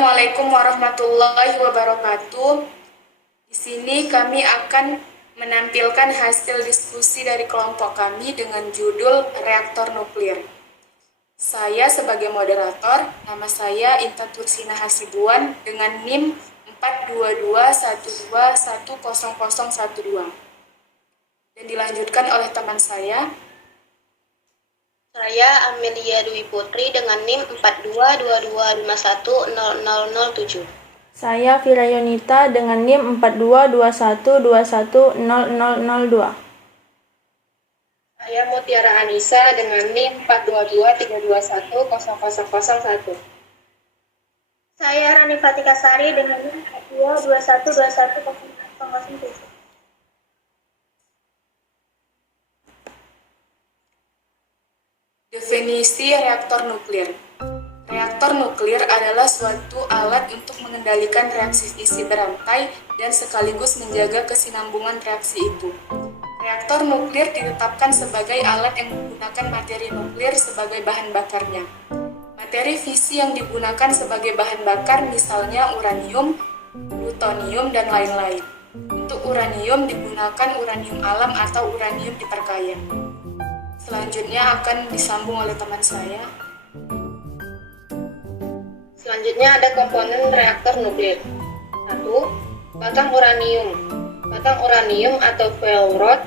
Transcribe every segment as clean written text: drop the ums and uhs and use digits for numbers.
Assalamualaikum warahmatullahi wabarakatuh. Di sini kami akan menampilkan hasil diskusi dari kelompok kami dengan judul Reaktor Nuklir. Saya sebagai moderator, nama saya Intan Tursina Hasibuan dengan NIM 42212100012. Dan dilanjutkan oleh teman saya. Saya Amelia Dwi Putri dengan NIM 42225100007. Saya Virayonita dengan NIM 42212100002. Saya Mutiara Anissa dengan NIM 42232100001. Saya Rani Fatika Sari dengan NIM 422121007. Definisi reaktor nuklir. Reaktor nuklir adalah suatu alat untuk mengendalikan reaksi fisi berantai dan sekaligus menjaga kesinambungan reaksi itu. Reaktor nuklir ditetapkan sebagai alat yang menggunakan materi nuklir sebagai bahan bakarnya. Materi fisi yang digunakan sebagai bahan bakar misalnya uranium, plutonium, dan lain-lain. Untuk uranium digunakan uranium alam atau uranium diperkaya. Selanjutnya akan disambung oleh teman saya. Selanjutnya ada komponen reaktor nuklir. 1. Batang uranium. Batang uranium atau fuel rod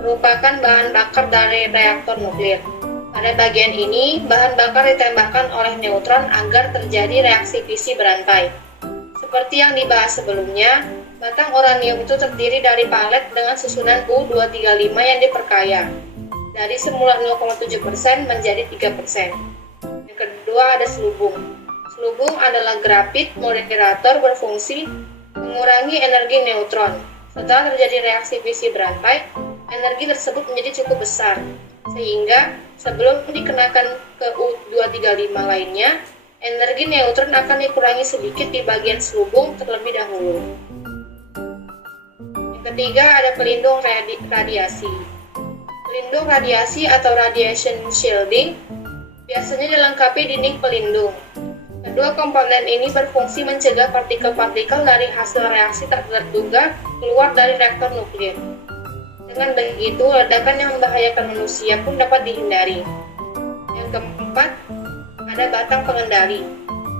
merupakan bahan bakar dari reaktor nuklir. Pada bagian ini, bahan bakar ditembakkan oleh neutron agar terjadi reaksi fisi berantai. Seperti yang dibahas sebelumnya, batang uranium itu terdiri dari palet dengan susunan U235 yang diperkaya. Dari semula 0,7% menjadi 3%. Yang kedua ada selubung. Selubung adalah grafit moderator berfungsi mengurangi energi neutron. Setelah terjadi reaksi fisi berantai, energi tersebut menjadi cukup besar, sehingga sebelum dikenakan ke U235 lainnya, energi neutron akan dikurangi sedikit di bagian selubung terlebih dahulu. Yang ketiga ada pelindung radiasi. Pelindung radiasi atau radiation shielding biasanya dilengkapi dinding pelindung. Kedua komponen ini berfungsi mencegah partikel-partikel dari hasil reaksi tak terduga keluar dari reaktor nuklir. Dengan begitu, ledakan yang membahayakan manusia pun dapat dihindari. Yang keempat, ada batang pengendali.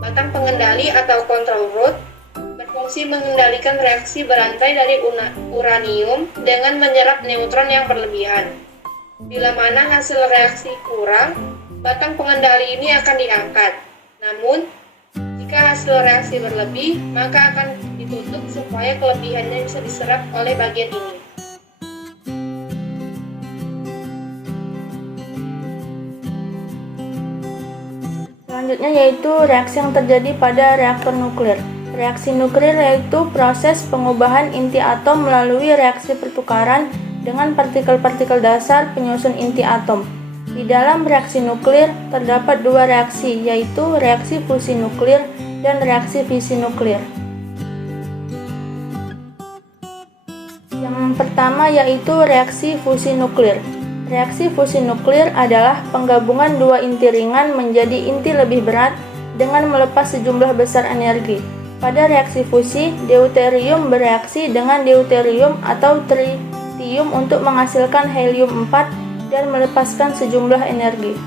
Batang pengendali atau control rod berfungsi mengendalikan reaksi berantai dari uranium dengan menyerap neutron yang berlebihan. Bila mana hasil reaksi kurang, batang pengendali ini akan diangkat. Namun, jika hasil reaksi berlebih, maka akan ditutup supaya kelebihannya bisa diserap oleh bagian ini. Selanjutnya yaitu reaksi yang terjadi pada reaktor nuklir. Reaksi nuklir yaitu proses pengubahan inti atom melalui reaksi pertukaran dengan partikel-partikel dasar penyusun inti atom. Di dalam reaksi nuklir terdapat dua reaksi, yaitu reaksi fusi nuklir dan reaksi fisi nuklir. Yang pertama yaitu reaksi fusi nuklir. Reaksi fusi nuklir adalah penggabungan dua inti ringan menjadi inti lebih berat dengan melepas sejumlah besar energi. Pada reaksi fusi, deuterium bereaksi dengan deuterium atau tritium untuk menghasilkan helium 4 dan melepaskan sejumlah energi.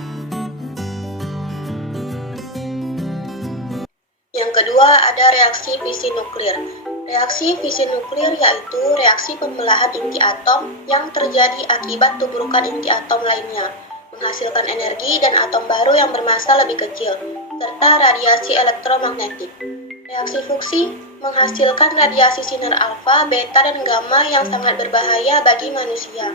Yang kedua ada reaksi fisi nuklir. Reaksi fisi nuklir yaitu reaksi pembelahan inti atom yang terjadi akibat tuburukan inti atom lainnya, menghasilkan energi dan atom baru yang bermassa lebih kecil, serta radiasi elektromagnetik. Reaksi fuksi menghasilkan radiasi sinar alfa, beta, dan gamma yang sangat berbahaya bagi manusia.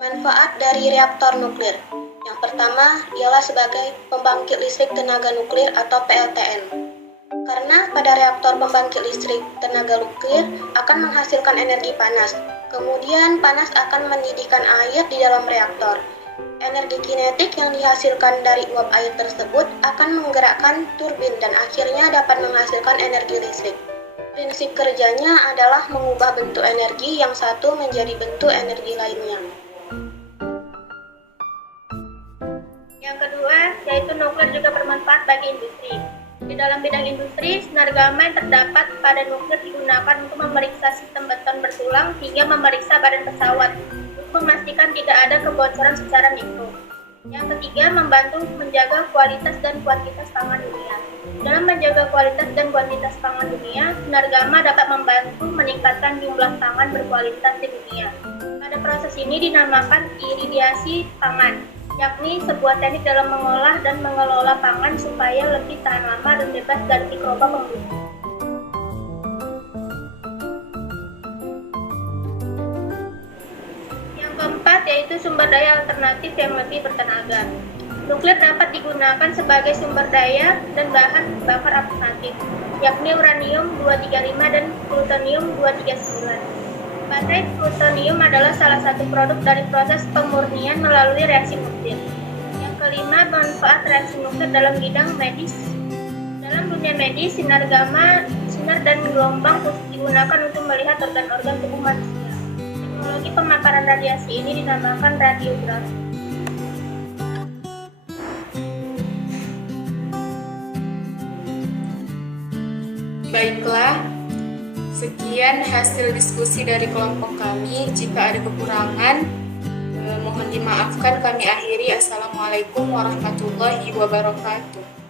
Manfaat dari reaktor nuklir. Yang pertama ialah sebagai pembangkit listrik tenaga nuklir atau PLTN. Karena pada reaktor pembangkit listrik tenaga nuklir akan menghasilkan energi panas. Kemudian panas akan mendidihkan air di dalam reaktor. Energi kinetik yang dihasilkan dari uap air tersebut akan menggerakkan turbin dan akhirnya dapat menghasilkan energi listrik. Prinsip kerjanya adalah mengubah bentuk energi yang satu menjadi bentuk energi lainnya. Yang kedua yaitu nuklir juga bermanfaat bagi industri. Di dalam bidang industri, sinar gamma yang terdapat pada nuklir digunakan untuk memeriksa sistem beton bertulang hingga memeriksa badan pesawat untuk memastikan tidak ada kebocoran secara mikro. Yang ketiga, membantu menjaga kualitas dan kuantitas pangan dunia. Dalam menjaga kualitas dan kuantitas pangan dunia, sinar gamma dapat membantu meningkatkan jumlah pangan berkualitas di dunia. Pada proses ini dinamakan iridiasi pangan, yakni sebuah teknik dalam mengolah dan mengelola pangan supaya lebih tahan lama dan bebas dari mikroba pembunuh. Yang keempat yaitu sumber daya alternatif yang lebih bertenaga. Nuklir dapat digunakan sebagai sumber daya dan bahan bakar alternatif, yakni uranium 235 dan plutonium 239. Baterai plutonium adalah salah satu produk dari proses pemurnian melalui reaksi nuklir. Yang kelima, manfaat reaksi nuklir dalam bidang medis. Dalam dunia medis, sinar gamma, sinar dan gelombang khusus digunakan untuk melihat organ-organ tubuh manusia. Teknologi pemaparan radiasi ini dinamakan radiografi. Baiklah, sekian hasil diskusi dari kelompok kami. Jika ada kekurangan, mohon dimaafkan. Kami akhiri. Assalamualaikum warahmatullahi wabarakatuh.